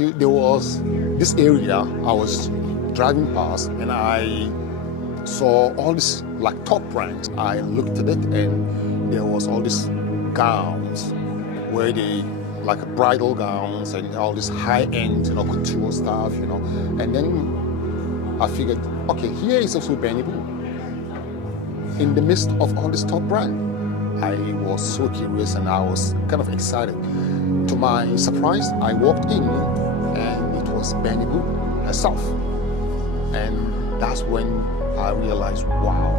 There was this area I was driving past and I saw all this like top brands. I looked at it and there was all these gowns where they like bridal gowns and all this high-end, couture stuff, And then I figured, okay, here is also Beni in the midst of all this top brand. I was so curious and I was kind of excited. To my surprise, I walked in and it was Beni herself. And that's when I realized, wow,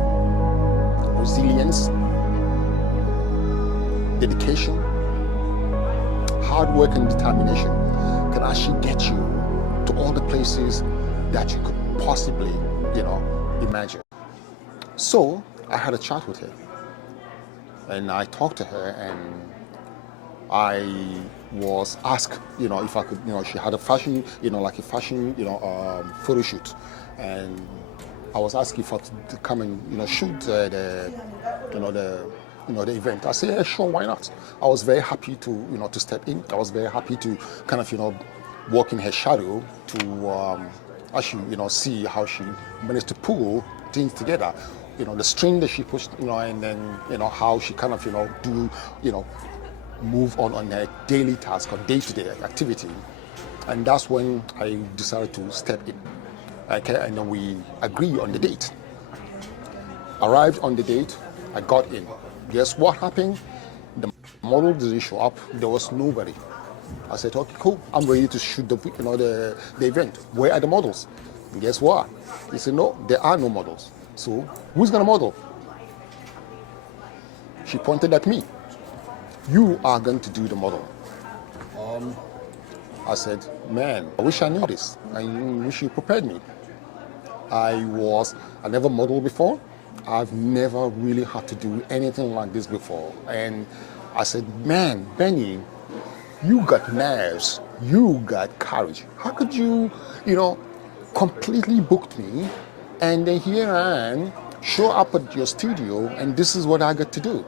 resilience, dedication, hard work and determination can actually get you to all the places that you could possibly, imagine. So I had a chat with her and I talked to her and I was asked, if I could, she had a fashion, photo shoot, and I was asked if I could come and, shoot the event. I said, yeah, sure, why not? I was very happy to, to step in. I was very happy to kind of, walk in her shadow to actually, see how she managed to pull things together. The string that she pushed, and then, how she kind of, do, move on a daily task or day-to-day activity. And that's when I decided to step in. Okay, and then we agreed on the date. Arrived on the date, I got in. Guess what happened? The model didn't show up. There was nobody. I said, okay, cool. I'm ready to shoot the event. Where are the models? And guess what? He said, no, there are no models. So who's gonna model? She pointed at me. You are going to do the model. I said, man, I wish I knew this. I wish you prepared me. I never modeled before. I've never really had to do anything like this before. And I said, man, Beni, you got nerves. You got courage. How could you, completely booked me and then here I am, show up at your studio and this is what I got to do.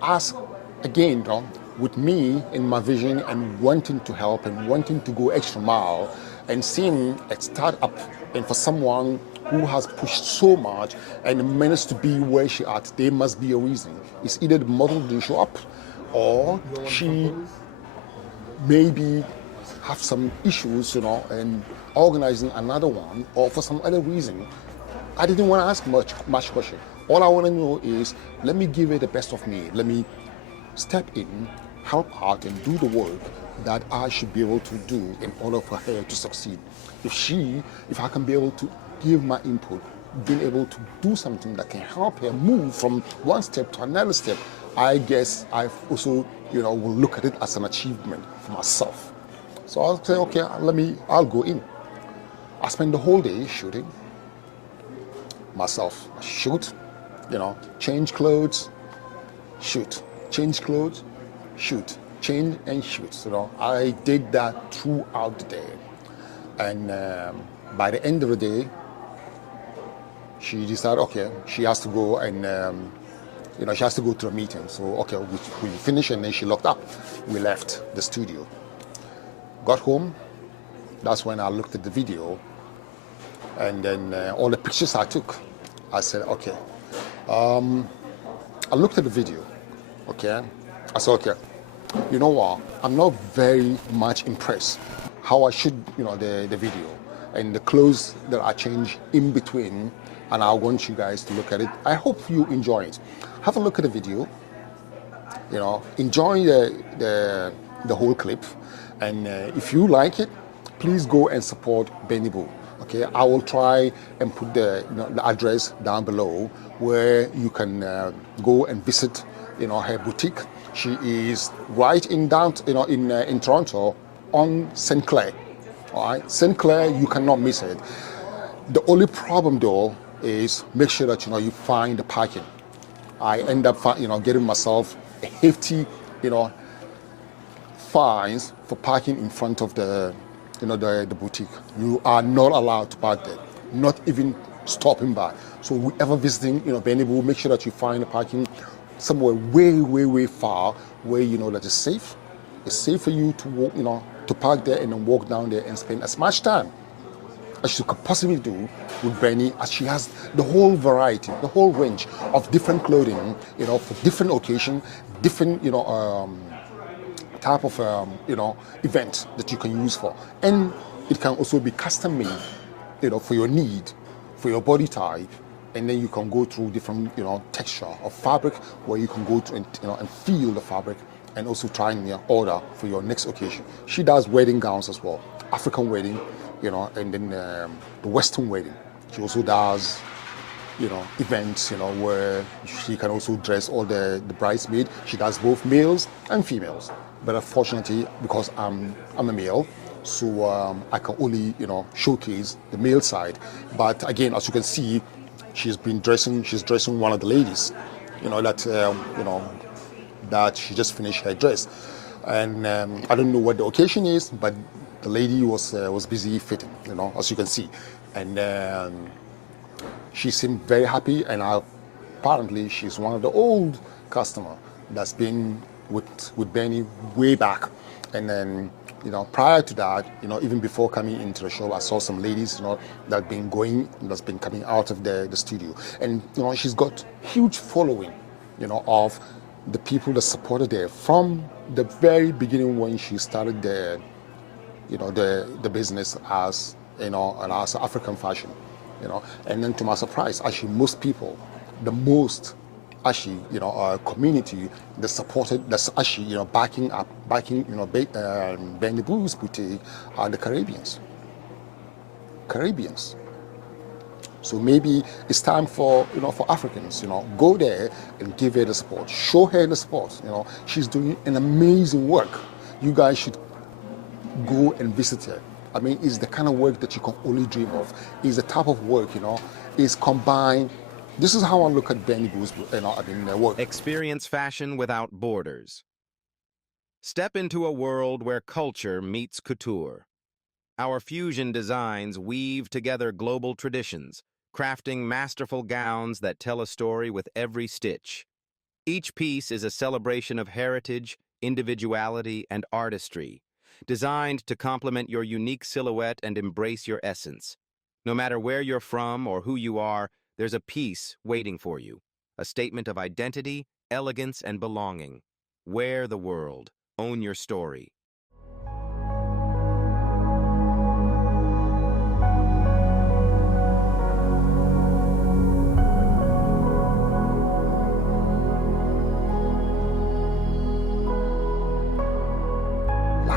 Ask again, with me in my vision and wanting to help and wanting to go extra mile and seeing a startup and for someone who has pushed so much and managed to be where she at, there must be a reason. It's either the model didn't show up or she maybe have some issues, and organizing another one or for some other reason. I didn't want to ask much question. All I want to know is, let me give it the best of me. Let me step in, help out, and do the work that I should be able to do in order for her to succeed. If I can be able to give my input, being able to do something that can help her move from one step to another step, I guess I also, will look at it as an achievement for myself. So I'll say, okay, I'll go in. I spend the whole day shooting myself. I shoot, change clothes, shoot, change clothes, shoot, change and shoot. I did that throughout the day. And by the end of the day, she decided, okay, she has to go and, she has to go to a meeting. So, okay, we finished and then she locked up. We left the studio. Got home, that's when I looked at the video and then all the pictures I took. I said, okay. I looked at the video, okay? I said, okay, you know what? I'm not very much impressed how I shoot, the video and the clothes that I change in between, and I want you guys to look at it. I hope you enjoy it. Have a look at the video, enjoy the whole clip, and if you like it, please go and support Beni. Okay, I will try and put the address down below where you can go and visit, her boutique. She is right in in Toronto on St. Clair. All right, St. Clair, you cannot miss it. The only problem though is make sure that you find the parking. I end up getting myself a hefty fines for parking in front of the boutique. You are not allowed to park there, not even stopping by. So whoever visiting, Beni, make sure that you find a parking somewhere way, way, way far where that is safe, It's safe for you to walk, to park there and then walk down there and spend as much time as she could possibly do with Beni, as she has the whole variety, the whole range of different clothing, for different occasion, different, type of, event that you can use for. And it can also be custom made, for your need, for your body type. And then you can go through different, texture of fabric where you can go to and feel the fabric and also try and order for your next occasion. She does wedding gowns as well, African wedding, and then the Western wedding. She also does, events, where she can also dress all the bridesmaids. She does both males and females. But unfortunately, because I'm a male, so I can only, showcase the male side. But again, as you can see, she's dressing one of the ladies, that she just finished her dress. And I don't know what the occasion is, but the lady was busy fitting, as you can see. And she seemed very happy, and apparently she's one of the old customer that's been with Beni way back. And then, prior to that, even before coming into the show, I saw some ladies, that's been coming out of the studio. And, she's got huge following, of the people that supported her from the very beginning when she started the business as, and as African fashion, And then to my surprise, actually most people, the most actually, community that supported, that's actually, backing, Beni Boo's boutique are the Caribbeans. So maybe it's time for, for Africans, go there and give her the support, show her the support. She's doing an amazing work. You guys should go and visit her. I mean, it's the kind of work that you can only dream of. It's the type of work, is combined. This is how I look at Beni Boo's, work. Experience fashion without borders. Step into a world where culture meets couture. Our fusion designs weave together global traditions, crafting masterful gowns that tell a story with every stitch. Each piece is a celebration of heritage, individuality, and artistry, designed to complement your unique silhouette and embrace your essence. No matter where you're from or who you are, there's a piece waiting for you, a statement of identity, elegance, and belonging. Wear the world. Own your story.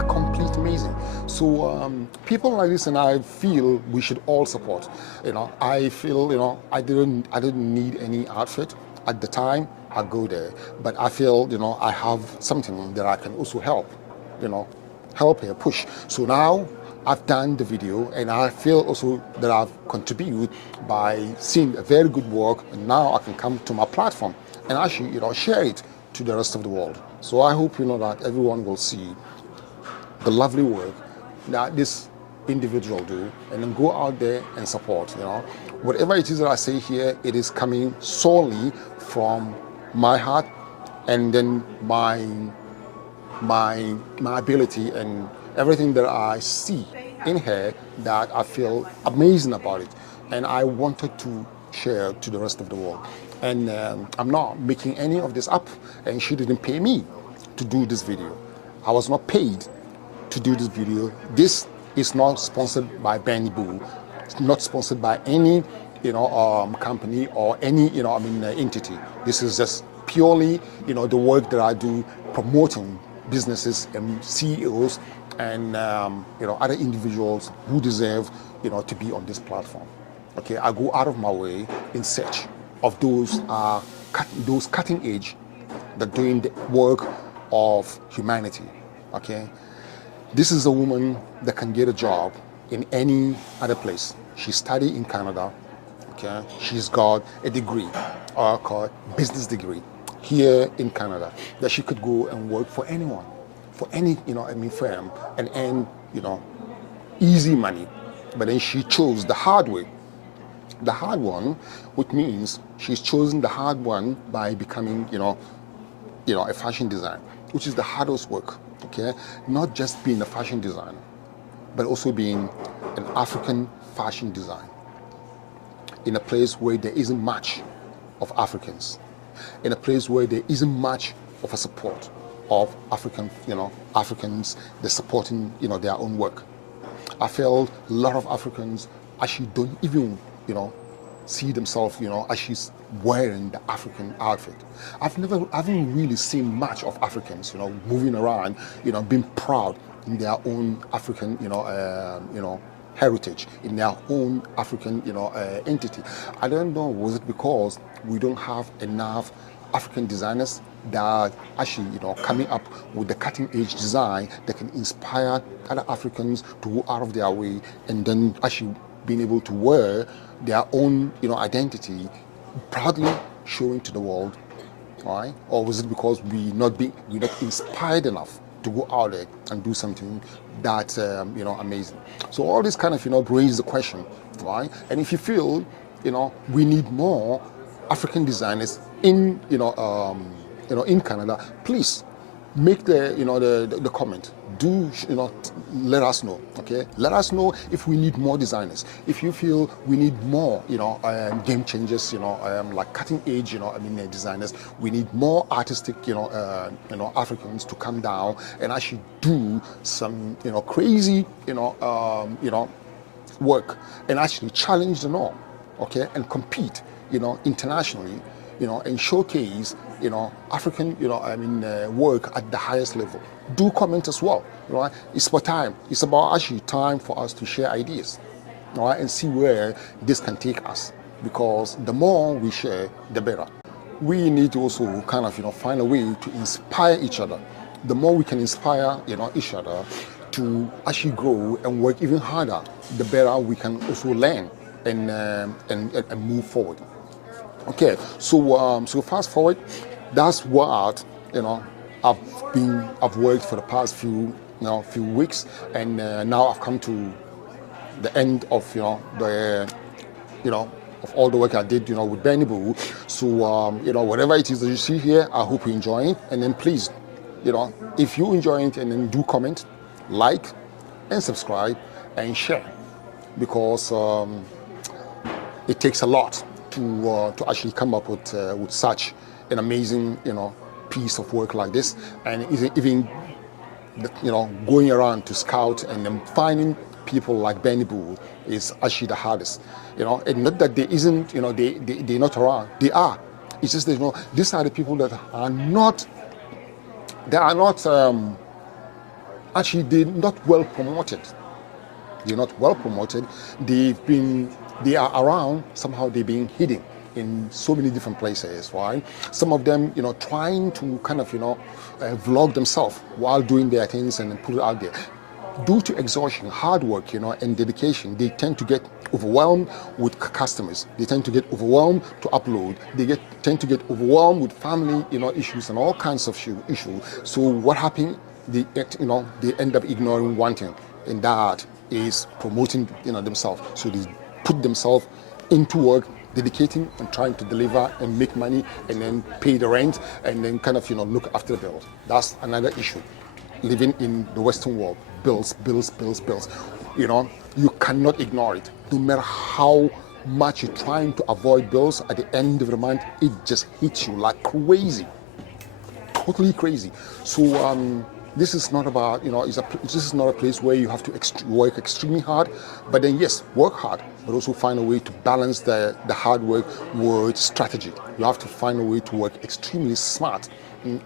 Complete amazing. So people like this, and I feel we should all support. I feel I didn't need any outfit at the time. I go there, but I feel I have something that I can also help her push. So now I've done the video, and I feel also that I've contributed by seeing a very good work, and now I can come to my platform and actually share it to the rest of the world. So I hope that everyone will see the lovely work that this individual do, and then go out there and support. Whatever it is that I say here, it is coming solely from my heart, and then my ability and everything that I see in her that I feel amazing about it, and I wanted to share to the rest of the world. And I'm not making any of this up, and she didn't pay me to do this video. I was not paid to do this video. This is not sponsored by Beni Boo. It's not sponsored by any, company or any, entity. This is just purely, the work that I do promoting businesses and CEOs and, other individuals who deserve, to be on this platform. Okay, I go out of my way in search of those cutting edge that doing the work of humanity. Okay. This is a woman that can get a job in any other place. She studied in Canada, okay? She's got a degree, called business degree, here in Canada, that she could go and work for anyone, for any, firm, and earn, easy money. But then she chose the hard way, the hard one, which means she's chosen the hard one by becoming, a fashion designer, which is the hardest work. okay? Not just being a fashion designer, but also being an African fashion designer in a place where there isn't much of Africans, in a place where there isn't much of a support of Africans, they're supporting, their own work. I felt a lot of Africans actually don't even, see themselves, actually wearing the African outfit. I haven't really seen much of Africans, moving around, being proud in their own African, heritage, in their own African, entity. I don't know, was it because we don't have enough African designers that are actually, coming up with the cutting edge design that can inspire other Africans to go out of their way and then actually being able to wear their own, identity, proudly showing to the world, right? Or was it because we're not inspired enough to go out there and do something that's amazing? So all this kind of raises the question, right? And if you feel we need more African designers in in Canada, please make the comment. Do let us know, okay? Let us know if we need more designers. If you feel we need more game changers, like cutting edge designers. We need more artistic Africans to come down and actually do some crazy work and actually challenge the norm, okay, and compete internationally, and showcase African work at the highest level. Do comment as well, right? It's for time. It's about actually time for us to share ideas, all right, and see where this can take us, because the more we share, the better. We need to also kind of find a way to inspire each other. The more we can inspire each other to actually grow and work even harder, the better we can also learn and move forward. Okay, so fast forward, that's what I've worked for the past few weeks, and now I've come to the end of of all the work I did with Beni. So whatever it is that you see here, I hope you enjoy it, and then please if you enjoy it, and then do comment, like, and subscribe and share, because it takes a lot to actually come up with such an amazing piece of work like this, and even going around to scout and then finding people like Beni is actually the hardest. And not that there isn't they're not around. They are. It's just that these are the people that are not. They are not actually, they're not well promoted. They're not well promoted. They are around, somehow they're being hidden in so many different places, right? Some of them, trying to kind of, vlog themselves while doing their things and then put it out there. Due to exhaustion, hard work, and dedication, they tend to get overwhelmed with customers. They tend to get overwhelmed to upload. They tend to get overwhelmed with family, issues and all kinds of issues. So what happens? They end up ignoring one thing, and that is promoting, themselves. So they put themselves into work, dedicating and trying to deliver and make money and then pay the rent and then kind of, look after the bills. That's another issue. Living in the Western world, bills. You cannot ignore it. No matter how much you're trying to avoid bills, at the end of the month, it just hits you like crazy. Totally crazy. So this is not about, this is not a place where you have to work extremely hard, but then yes, work hard, but also find a way to balance the hard work with strategy. You have to find a way to work extremely smart in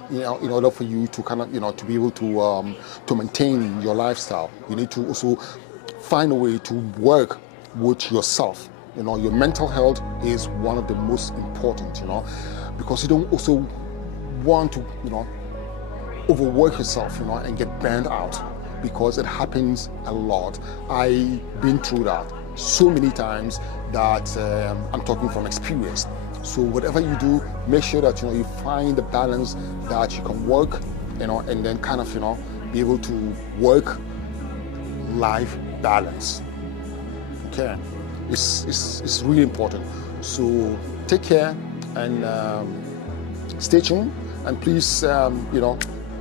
order for you to kind of, to be able to maintain your lifestyle. You need to also find a way to work with yourself. Your mental health is one of the most important, because you don't also want to, overwork yourself, and get burned out, because it happens a lot. I've been through that so many times that I'm talking from experience. So whatever you do, make sure that you find the balance that you can work, and then kind of be able to work life balance. Okay, it's really important. So take care and stay tuned, and please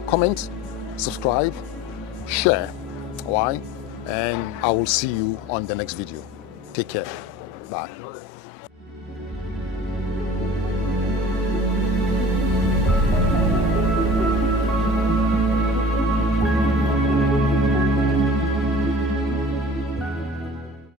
comment, subscribe, share. Why? And I will see you on the next video. Take care. Bye.